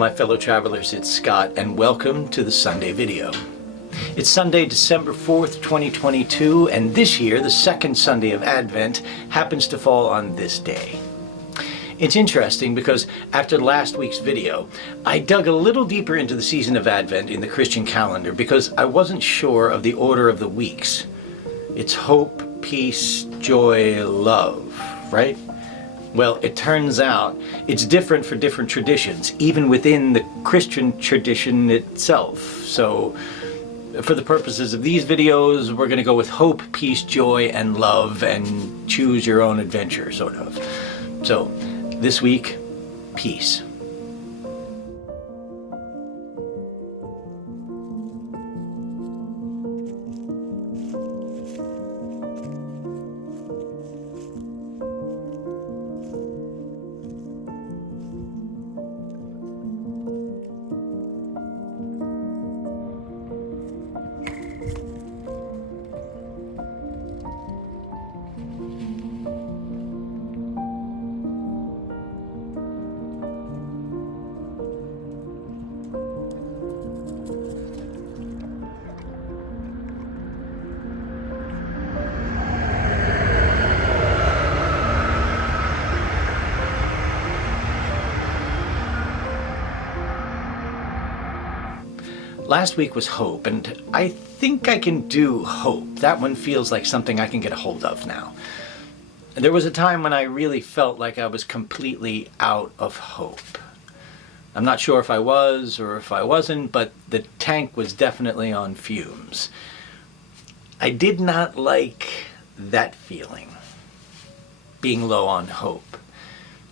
my fellow travelers, it's Scott and welcome to the Sunday video. It's Sunday, December 4th, 2022, and this year, the second Sunday of Advent, happens to fall on this day. It's interesting because after last week's video, I dug a little deeper into the season of Advent in the Christian calendar because I wasn't sure of the order of the weeks. It's hope, peace, joy, love, right? Well, it turns out it's different for different traditions, even within the Christian tradition itself. So, for the purposes of these videos, we're going to go with hope, peace, joy, and love, and choose your own adventure, sort of. So, this week, peace. Last week was hope, and I think I can do hope. That one feels like something I can get a hold of now. There was a time when I really felt like I was completely out of hope. I'm not sure if I was or if I wasn't, but the tank was definitely on fumes. I did not like that feeling, being low on hope.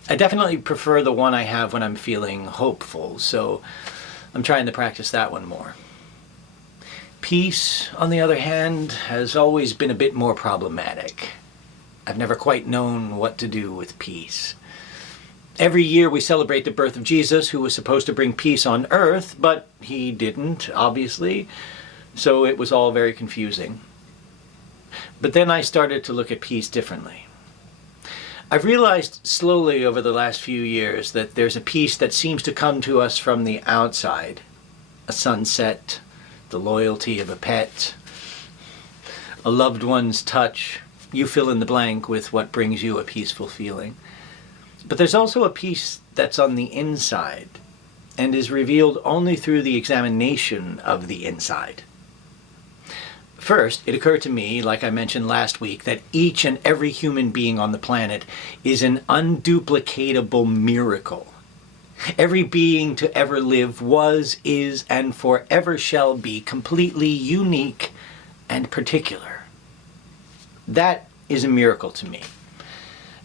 I definitely prefer the one I have when I'm feeling hopeful, so I'm trying to practice that one more. Peace, on the other hand, has always been a bit more problematic. I've never quite known what to do with peace. Every year we celebrate the birth of Jesus, who was supposed to bring peace on earth, but he didn't, obviously, so it was all very confusing. But then I started to look at peace differently. I've realized slowly over the last few years that there's a peace that seems to come to us from the outside. A sunset, the loyalty of a pet, a loved one's touch. You fill in the blank with what brings you a peaceful feeling. But there's also a peace that's on the inside and is revealed only through the examination of the inside. First, it occurred to me, like I mentioned last week, that each and every human being on the planet is an unduplicatable miracle. Every being to ever live was, is, and forever shall be completely unique and particular. That is a miracle to me,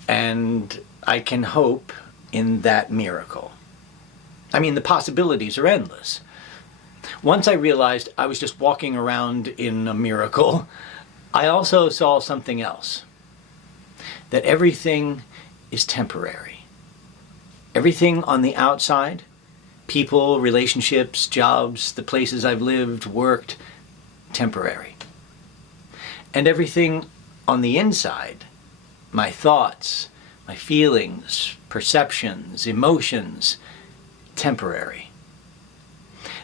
and I can hope in that miracle. I mean, the possibilities are endless. Once I realized I was just walking around in a miracle, I also saw something else. That everything is temporary. Everything on the outside, people, relationships, jobs, the places I've lived, worked, temporary. And everything on the inside, my thoughts, my feelings, perceptions, emotions, temporary.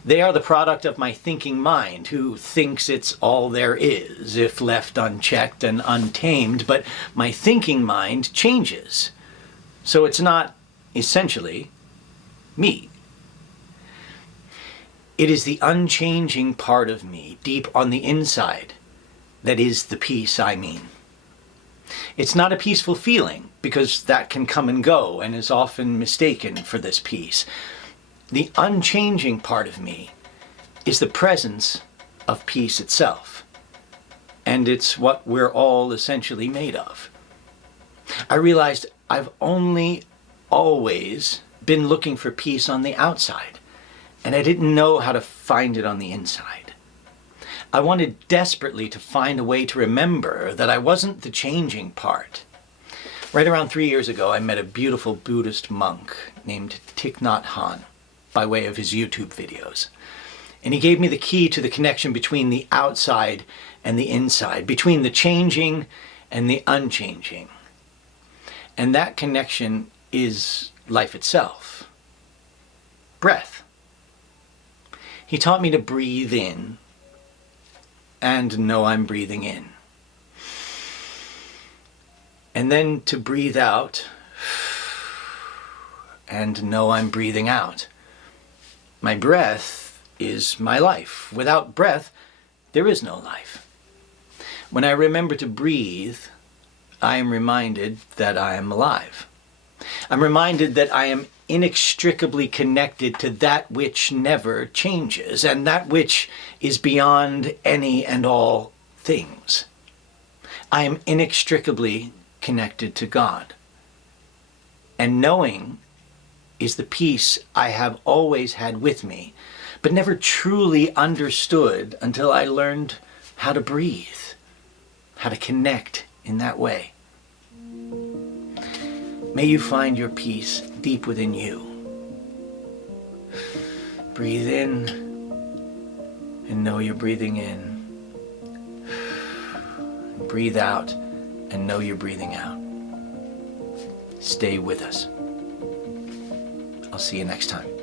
They are the product of my thinking mind, who thinks it's all there is, if left unchecked and untamed, but my thinking mind changes. So it's not, essentially, me. It is the unchanging part of me, deep on the inside, that is the peace I mean. It's not a peaceful feeling, because that can come and go, and is often mistaken for this peace. The unchanging part of me is the presence of peace itself. And it's what we're all essentially made of. I realized I've only always been looking for peace on the outside, and I didn't know how to find it on the inside. I wanted desperately to find a way to remember that I wasn't the changing part. Right around 3 years ago, I met a beautiful Buddhist monk named Thich Nhat Hanh, by way of his YouTube videos. And he gave me the key to the connection between the outside and the inside, between the changing and the unchanging. And that connection is life itself. breath. He taught me to breathe in and know I'm breathing in. And then to breathe out and know I'm breathing out. My breath is my life. Without breath, there is no life. When I remember to breathe, I am reminded that I am alive. I'm reminded that I am inextricably connected to that which never changes and that which is beyond any and all things. I am inextricably connected to God. And knowing is the peace I have always had with me, but never truly understood until I learned how to breathe, how to connect in that way. May you find your peace deep within you. Breathe in and know you're breathing in. Breathe out and know you're breathing out. Stay with us. I'll see you next time.